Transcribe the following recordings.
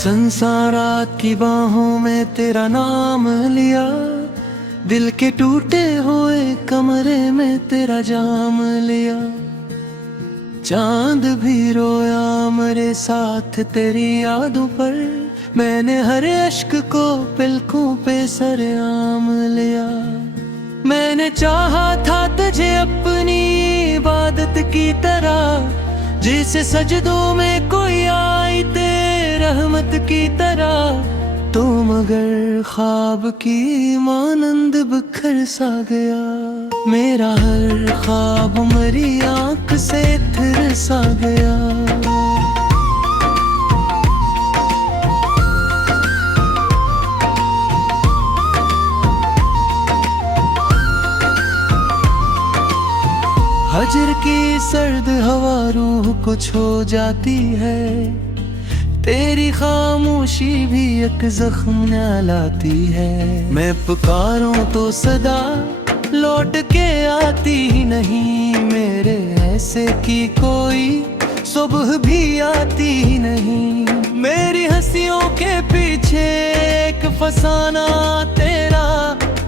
संसारात की बाहों में तेरा नाम लिया, दिल के टूटे हुए कमरे में तेरा जाम लिया। चांद भी रोया मेरे साथ तेरी यादों पर, मैंने हर अश्क को पलकों पे सरेआम लिया। मैंने चाहा था तुझे अपनी इबादत की तरह, जिसे सजदों में कोई आई तेरे रहमत की तरह। तो मगर ख्वाब की मानंद बिखर सा गया, मेरा हर ख्वाब मरी आंख से फिर सा गया। हजर की सर्द हवा रूह को छू जाती है, तेरी खामोशी भी एक जख्म लाती है। मैं पुकारूं तो सदा लौट के आती ही नहीं, मेरे ऐसे की कोई सुबह भी आती ही नहीं। मेरी हंसियों के पीछे एक फसाना तेरा,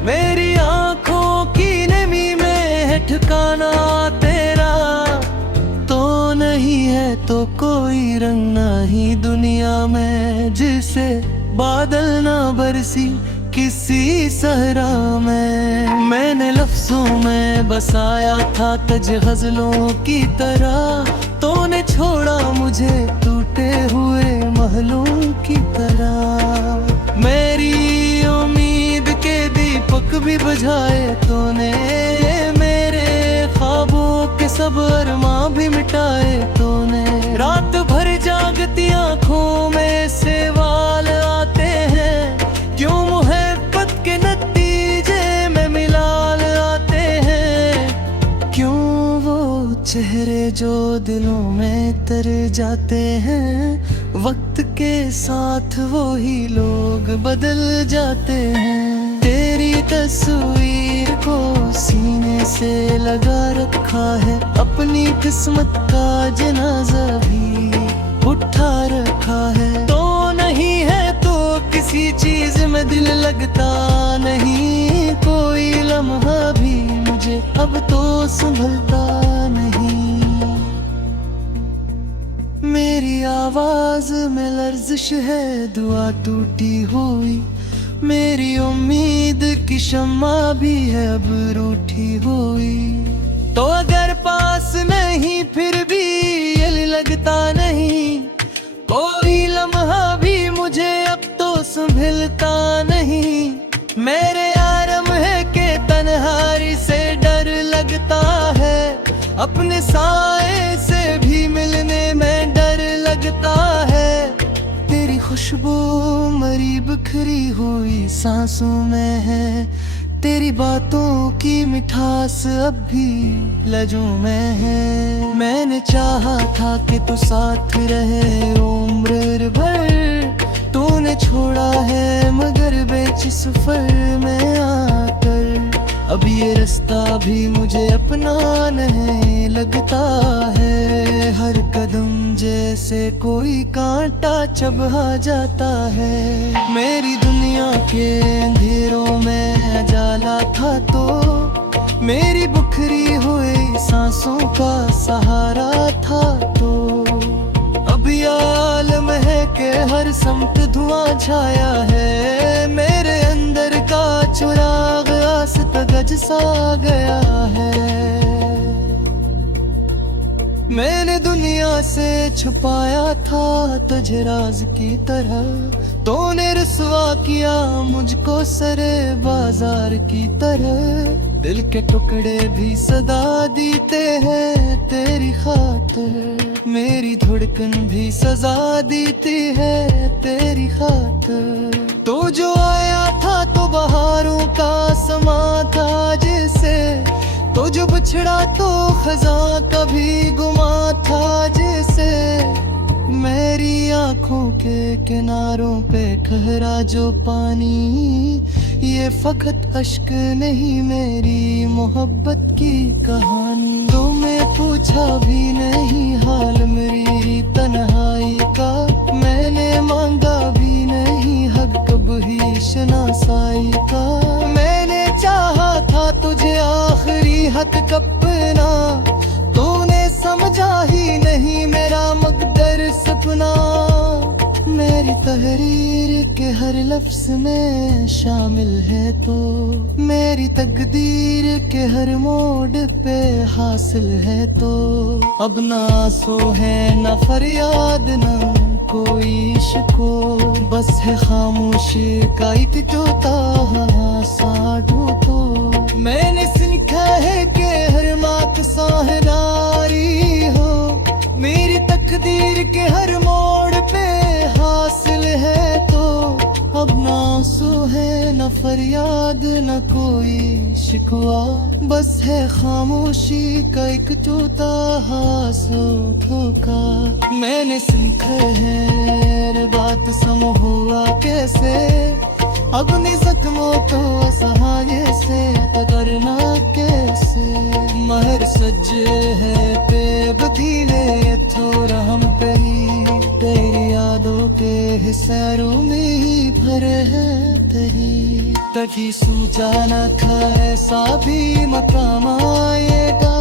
मेरी आंखों की नमी में है ठिकाना तेरा। तो नहीं है तो कोई रंग नहीं दुनिया में, जिसे बादल ना बरसी किसी सहरा में। मैंने लफ्जों में बसाया था तज गजलों की तरह, तूने छोड़ा मुझे टूटे हुए महलों की तरह। मेरी उम्मीद के दीपक भी बुझाए तूने, मेरे ख्वाबों के सब अरमां भी मिटाए तूने। रात भर जागती आंखों में सवाल आते हैं, क्यों मोहब्बत के नतीजे में मिलाल आते हैं। क्यों वो चेहरे जो दिलों में तर जाते हैं, वक्त के साथ वो ही लोग बदल जाते हैं। तेरी तस्वीर को सीने से लगा रखा है, अपनी किस्मत का जनाजा भी उठा रखा है। तो नहीं है तो किसी चीज में दिल लगता नहीं, कोई लम्हा भी मुझे अब तो संभलता नहीं। मेरी आवाज में लर्जिश है दुआ टूटी हुई, मेरी उम्मीद की शम्मा भी है अब रूठी हुई। तो अगर पास नहीं फिर भी ये लगता नहीं, कोई लम्हा भी मुझे अब तो संभलता नहीं। मेरे आरम है के तन्हाई से डर लगता है, अपने साए से भी मिलने में डर लगता है। तेरी खुशबू मरी बिखरी हुई सांसों में है, तेरी बातों की मिठास अब भी लजों में है। मैंने चाहा था कि तू साथ रहे उम्र भर, तूने छोड़ा है मगर बेच सफर में आकर। अब ये रास्ता भी मुझे अपना नहीं लगता है, हर कदम जैसे कोई कांटा चबा जाता है। मेरी दुनिया के अंधेरों में जाला था तो, मेरी बुखरी हुई सांसों का सहारा था तो। अब ये आलम है कि हर समत धुआं छाया है, मेरे अंदर का चिराग आस्ता गज सा गया है। मैंने दुनिया से छुपाया था तुझे राज की तरह, तूने रुसवा किया मुझको सरे बाजार की तरह। दिल के टुकड़े भी सदा देते हैं तेरी खातिर, मेरी धड़कन भी सजा देती है तेरी खातिर। तो जो आया था तो बहारों का समा था जैसे, तो जो बिछड़ा तो खजा कभी गुमा था जैसे। मेरी आंखों के किनारों पे ठहरा जो पानी, ये फकत अश्क नहीं मेरी मोहब्बत की कहानी। तुम्हें पूछा भी नहीं हाल मेरी तन्हाई का, मैंने मांगा हद कपना, तूने समझा ही नहीं मेरा मकदर सपना। मेरी तहरीर के हर लफ्ज में शामिल है तो, मेरी तकदीर के हर मोड़ पे हासिल है तो। अब ना आंसू है ना फरियाद ना कोई शिको, बस है खामोशी का एक जोता साधु तो। मैंने सीखा है कि हर मात साहदारी हो, मेरी तकदीर के हर मोड़ पे हासिल है तो। अब ना आंसू है न फरियाद न कोई शिकवा, बस है खामोशी का एक टूटा हासो ठोका। मैंने सीखा है बात सम हुआ कैसे, अपनी जख्मों को सहाये से करना कैसे। महर सज है पेब धीरे थोड़ा हम पे ही, तेरी यादों के हिस्सों में ही भर है तेरी। तभी सोचा न था ऐसा भी मकाम आएगा,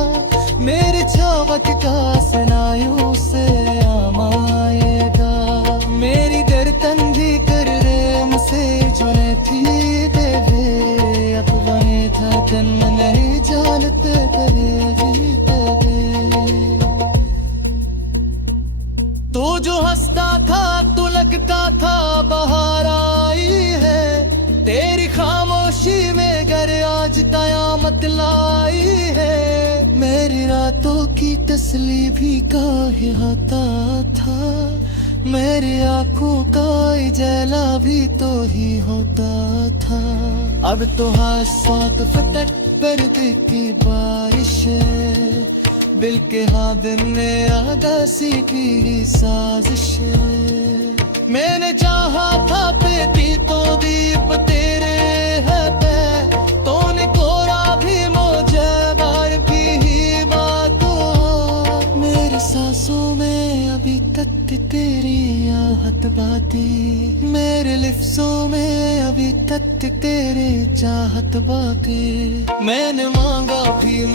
मेरे चावत का सनायों से आम आएगा। मेरी गर्दन भी कर रेम से जुड़े थी देवे, अपने था तन नहीं जानते करे जीते दे। तो जो हंसता था तो लगता था बाहर आई है, तेरी खामोशी में घर आज कयामत लाई है। मेरी रातों की तसली भी काहे होता था, मेरी आंखों का इजला भी तो ही होता था। अब तो हाथ फटक पर्दे की बारिश, दिल के हाथ में आगासी की साजिश। मैंने चाहा था पेती तो दीप तेरे है पे, तूने कोरा भी मुझे बार की ही बात हो। मेरी सांसों में अभी तक तेरी आहट बाती, मेरे लिफ्सों में अभी तक तेरे चाहत बाकी। मैंने मांगा भी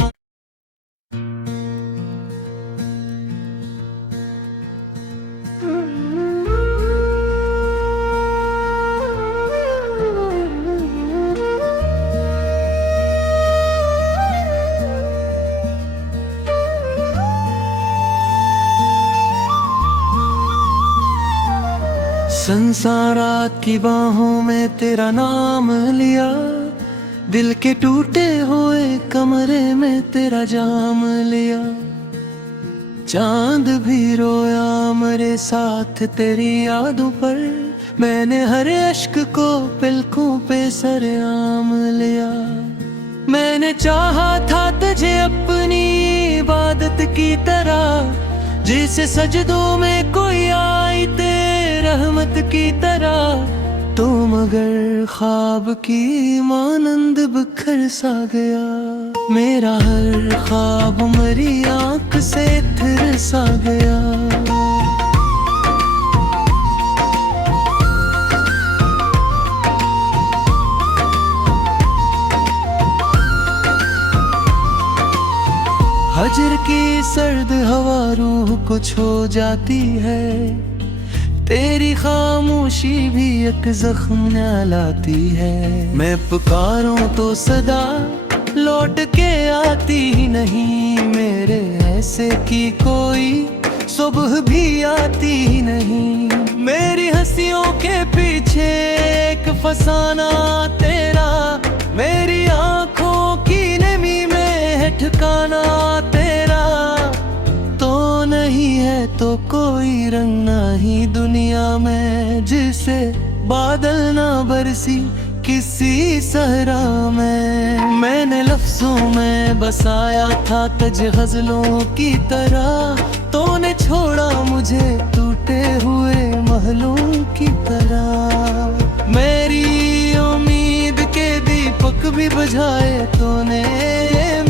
संसारात की बाहों में तेरा नाम लिया, दिल के टूटे हुए कमरे में तेरा जाम लिया। चांद भी रोया मेरे साथ तेरी यादों पर, मैंने हर अश्क को पलकों पे सरेआम लिया। मैंने चाहा था तुझे अपनी इबादत की तरह, जिसे सजदों में कोई आई तेरे रहमत की तरह। तो मगर ख्वाब की मानंद बिखर सा गया, मेरा हर ख्वाब मेरी आंख से फिर सा गया। हजर की सर्द हवा रूह को छू जाती है, तेरी खामोशी भी एक जख्म लाती है। मैं पुकारूं तो सदा लौट के आती ही नहीं, मेरे ऐसे की कोई सुबह भी आती ही नहीं। मेरी हंसियों के पीछे एक फसाना तेरा, मेरी आंखों की नमी में है ठिकाना तेरा। तो नहीं है तो कोई रंग नहीं दुनिया में, जिसे बादल ना बरसी किसी सहरा में। मैंने लफ्जों में बसाया था तज गजलों की तरह, तूने छोड़ा मुझे टूटे हुए महलों की तरह। मेरी उम्मीद के दीपक भी बुझाए तूने,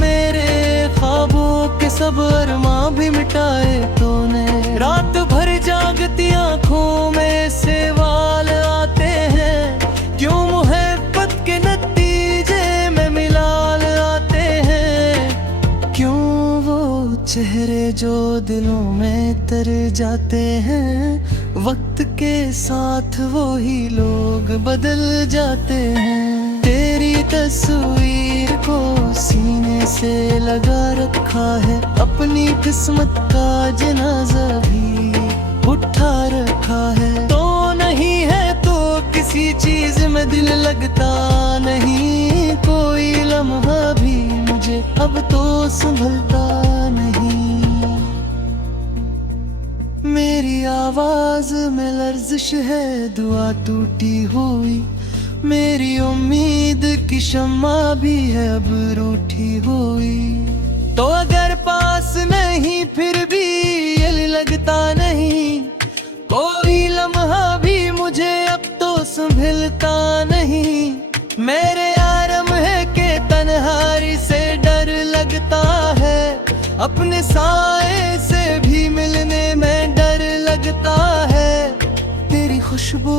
मेरे ख्वाबों के सब अरमां भी मिटाए तूने। रात भर जागती आंखों में सवाल आते हैं, क्यों मोहब्बत के नतीजे में मिलाल आते हैं। चेहरे जो दिलों में तर जाते हैं, वक्त के साथ वो ही लोग बदल जाते हैं। तेरी तस्वीर को सीने से लगा रखा है, अपनी किस्मत का जनाजा भी उठा रखा है। तो नहीं है तो किसी चीज में दिल लगता नहीं, कोई लम्हा भी मुझे अब तो संभलता नहीं। मेरी आवाज में लर्जिश है, दुआ टूटी हुई, मेरी उम्मीद की शम्मा भी है अब रूठी हुई। तो अगर पास नहीं फिर भी ये लगता नहीं, कोई लम्हा भी मुझे अब तो संभलता नहीं। मेरे आरम है के तन्हाई से डर लगता है, अपने साए से भी मिलने में डर लगता है। तेरी खुशबू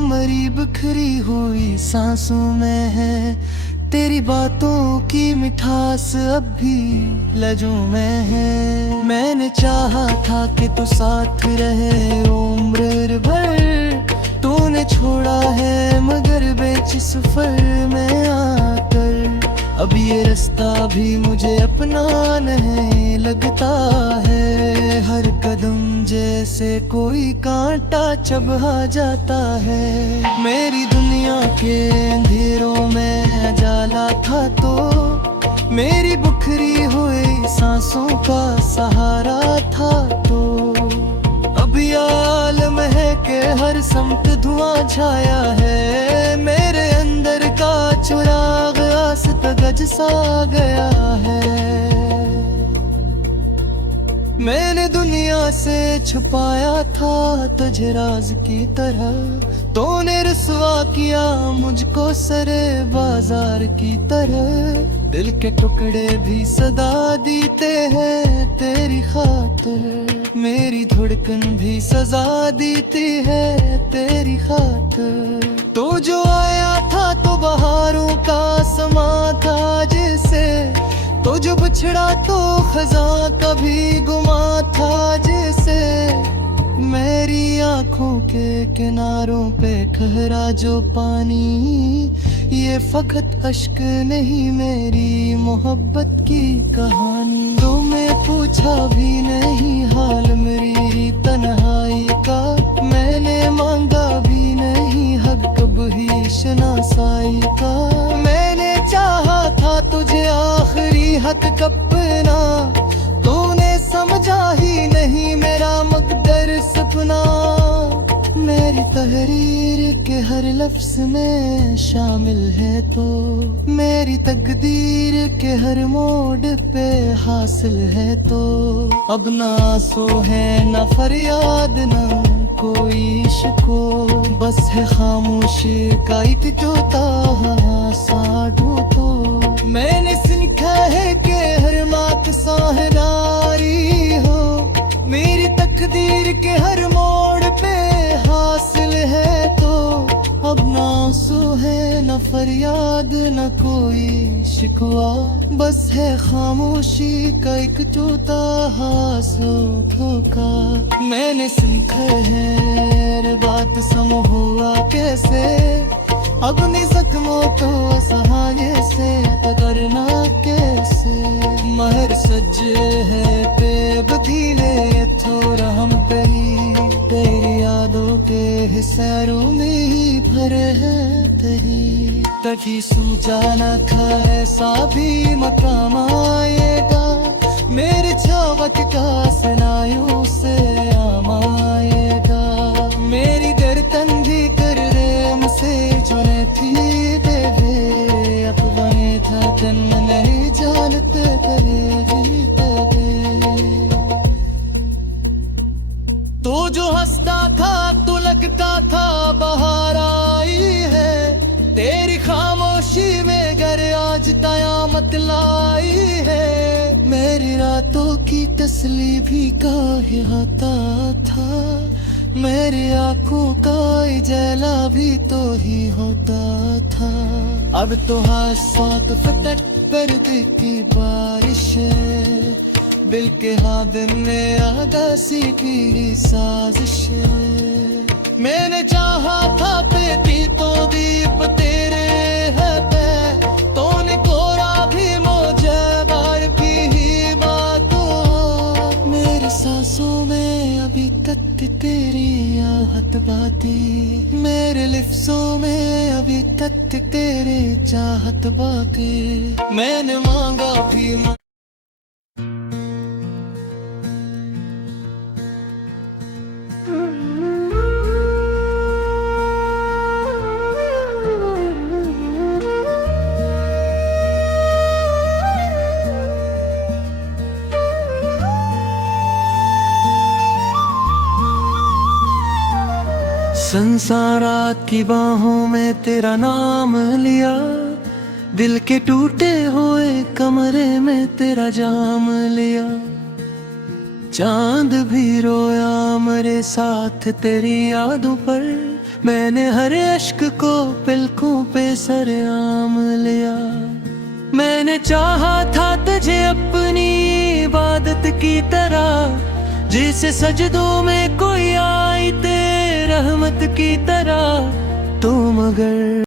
मरी बिखरी हुई सांसों में है, तेरी बातों की मिठास अब भी लजों में है। मैंने चाहा था कि तू साथ रहे उम्र भर, तूने छोड़ा है मगर बेच सफर में आकर। अब ये रास्ता भी मुझे अपना नहीं लगता है, हर कदम जैसे कोई कांटा चबा जाता है। मेरी दुनिया के अंधेरों में जाला था तो मेरी बुखरी हुई सांसों का सहारा था। तो अब ये आलम है कि हर समत धुआं छाया है, मेरे अंदर का चिराग आस्ता गज सा गया है। मैंने दुनिया से छुपाया था तुझे राज की तरह, तूने रुसवा किया मुझको सरे बाजार की तरह। दिल के टुकड़े भी सदा देते हैं तेरी खातिर, मेरी धड़कन भी सजा देती है तेरी खातिर। तो जो आया था तो बहारों का समा था जैसे, तो जो बिछड़ा तो खजा कभी गुमा था जैसे। मेरी आँखों के किनारों पे ठहरा जो पानी, ये फकत अश्क नहीं मेरी मोहब्बत की कहानी। तुम्हें पूछा भी नहीं हाल मेरी तन्हाई का, मैंने मांगा भी नहीं हक कभी शनासाई का। मैंने चाहा था तुझे आखिरी हद कपना, तूने समझा ही नहीं मेरा मकदर सपना। मेरी तहरीर के हर लफ्ज में शामिल है तो, मेरी तकदीर के हर मोड़ पे हासिल है तो। अब ना आंसू है ना फरियाद ना कोई शिको, बस है खामोशी का एक जोता साधु। तो मैंने सीखा है कि हर मात साहदारी हो, मेरी तकदीर के हर मोड़ पे हासिल है तो। अब ना आंसू है न फरियाद न कोई शिकवा, बस है खामोशी का एक टूटा हासो धोखा। मैंने सीखा है बात सम हुआ कैसे, अपनी जख्मों को सहाये से करना कैसे। महर सज है पेब धीले थोड़ा हम पे ही, तेरी यादों के हिस्सों में ही भरे हैं तेरी। तभी सोचा न था ऐसा भी मकाम आएगा, मेरे चावक का सनायों से आम आएगा। मेरी गर्दन भी कर दे मुझसे जुने थी दे दे, अपने था तन नहीं जानते करे जीते दे। तो जो हंसता था तो लगता था बहार आई है, तेरी खामोशी में घर आज कयामत लाई है। मेरी रातों की तसली भी काहे आता था, मेरी आंखों का इजला भी तो ही होता था। अब तो हादसा तो फतट पर की बारिश, दिल के हाँ दिन ने आगा सीखी साजिश। मैंने चाहा था पेती तो दीप तेरे है पे, तूने कोरा भी मुझे बार की ही बातों। मेरे सांसों में अभी तक तेरी आहट बाती, मेरे लिफ्सों में अभी तक तेरी चाहत बाकी। मैंने मांगा भी संसारात की बाहों में तेरा नाम लिया, दिल के टूटे हुए कमरे में तेरा जाम लिया। चांद भी रोया मेरे साथ तेरी यादों पर, मैंने हर अश्क को पलकों पे सरेआम लिया। मैंने चाहा था तुझे अपनी इबादत की तरह, जिसे सजदों में कोई आई ते रहमत की तरह। तो मगर